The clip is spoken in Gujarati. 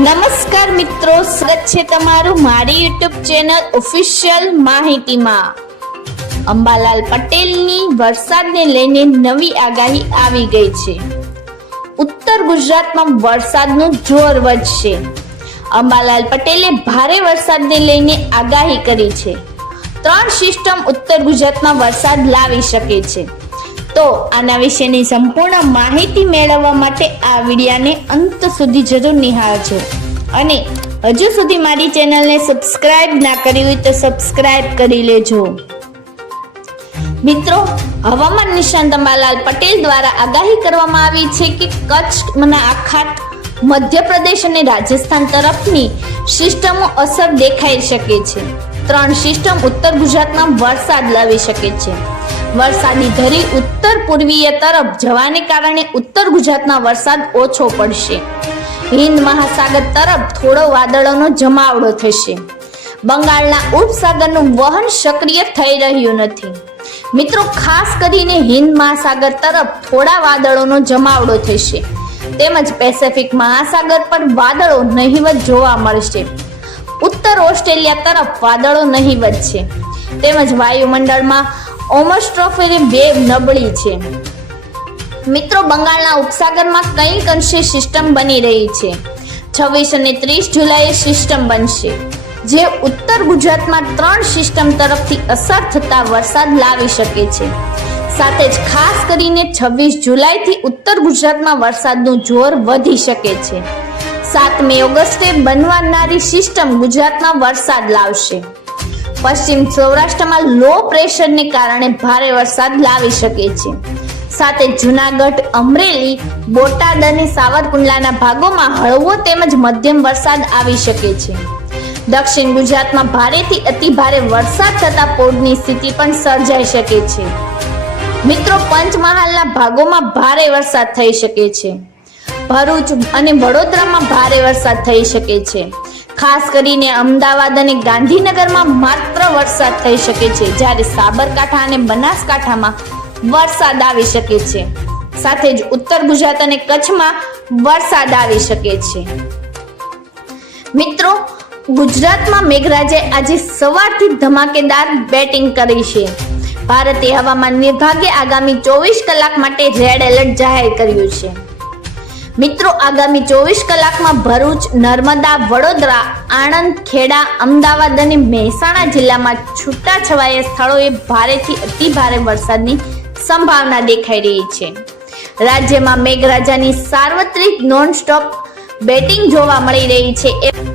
નમસ્કાર મિત્રો, સ્વાગત છે તમારું મારી યુટ્યુબ ચેનલ ઓફિશિયલ માહિતીમાં. અંબાલાલ પટેલની વરસાદને લઈને નવી આગાહી આવી ગઈ છે. ઉત્તર ગુજરાતમાં વરસાદનું જોર વધશે. અંબાલાલ પટેલે ભારે વરસાદને લઈને આગાહી કરી છે. ત્રણ સિસ્ટમ ઉત્તર ગુજરાતમાં વરસાદ લાવી શકે છે. તો આના વિશેની સંપૂર્ણ માહિતી મેળવવા માટે આ વિડિયાને અંત સુધી જરૂર નિહાળજો. અને હજુ સુધી મારી ચેનલને સબસ્ક્રાઇબ ના કરી હોય તો સબસ્ક્રાઇબ કરી લેજો. મિત્રો, હવામાન નિષ્ણાંત અંબાલાલ પટેલ દ્વારા આગાહી કરવામાં આવી છે કે કચ્છના આખા મધ્યપ્રદેશ અને રાજસ્થાન તરફની સિસ્ટમો અસર દેખાઈ શકે છે. ત્રણ સિસ્ટમ ઉત્તર ગુજરાતમાં વરસાદ લાવી શકે છે. વરસાદી ધરી ઉત્તર પૂર્વીય તરફ જવાને કારણે ઉત્તર ગુજરાતમાં વરસાદ ઓછો પડશે. હિન્દ મહાસાગર તરફ થોડો વાદળોનો જમાવડો થશે. બંગાળના ઉપસાગરનું વહન સક્રિય થઈ રહ્યું નથી. મિત્રો, ખાસ કરીને હિન્દ મહાસાગર તરફ થોડા વાદળોનો જમાવડો થશે. તેમજ પેસિફિક મહાસાગર પર વાદળો નહિવત જોવા મળશે. ઉત્તર ઓસ્ટ્રેલિયા તરફ વાદળો નહિવત છે. તેમજ વાયુમંડળમાં ઓમસ્ટ્રોફેરી બે નબળી છે. મિત્રો, બંગાળના ઉપસાગરમાં કંઈક અંશે સિસ્ટમ બની રહી છે? છવ્વીસ અને ત્રીસ જુલાઈએ સિસ્ટમ બનશે, જે ઉત્તર ગુજરાતમાં ત્રણ સિસ્ટમ તરફથી અસર થતા વરસાદ લાવી શકે છે. સાથે જ ખાસ કરીને છવ્વીસ જુલાઈથી ઉત્તર ગુજરાતમાં વરસાદનું જોર વધી શકે છે. સાતમી ઓગસ્ટે બનવાનારી સિસ્ટમ ગુજરાતમાં વરસાદ લાવશે. પશ્ચિમ સૌરાષ્ટ્રમાં લો પ્રેશરને કારણે ભારે વરસાદ લાવી શકે છે. સાથે જુનાગઢ, અમરેલી, બોટાદ અને સાવરકુંડલાના ભાગોમાં હળવો તેમજ મધ્યમ વરસાદ આવી શકે છે. દક્ષિણ ગુજરાતમાં ભારેથી અતિ ભારે વરસાદ થતા પૂરની સ્થિતિ પણ સર્જાઈ શકે છે. મિત્રો, પંચમહાલના ભાગોમાં ભારે વરસાદ થઈ શકે છે. ભરૂચ અને વડોદરામાં ભારે વરસાદ થઈ શકે છે. ખાસ કરીને અમદાવાદ અને ગાંધીનગરમાં માત્ર વરસાદ થઈ શકે છે, જ્યારે સાબરકાંઠા અને બનાસકાંઠામાં વરસાદ આવી શકે છે. સાથે જ ઉત્તર ગુજરાત અને કચ્છમાં વરસાદ આવી શકે છે. મિત્રો, ગુજરાતમાં મેઘરાજે આજે સવારથી ધમાકેદાર બેટિંગ કરી છે. ભારતીય હવામાન વિભાગે આગામી ચોવીસ કલાક માટે રેડ એલર્ટ જાહેર કર્યું છે. મિત્રો, આગામી ચોવીસ કલાકમાં ભરૂચ, નર્મદા, વડોદરા, આણંદ, ખેડા, અમદાવાદ અને મહેસાણા જિલ્લામાં છૂટાછવાયા સ્થળોએ ભારેથી અતિ ભારે વરસાદની સંભાવના દેખાઈ રહી છે. રાજ્યમાં મેઘરાજાની સાર્વત્રિક નોન સ્ટોપ બેટિંગ જોવા મળી રહી છે. એ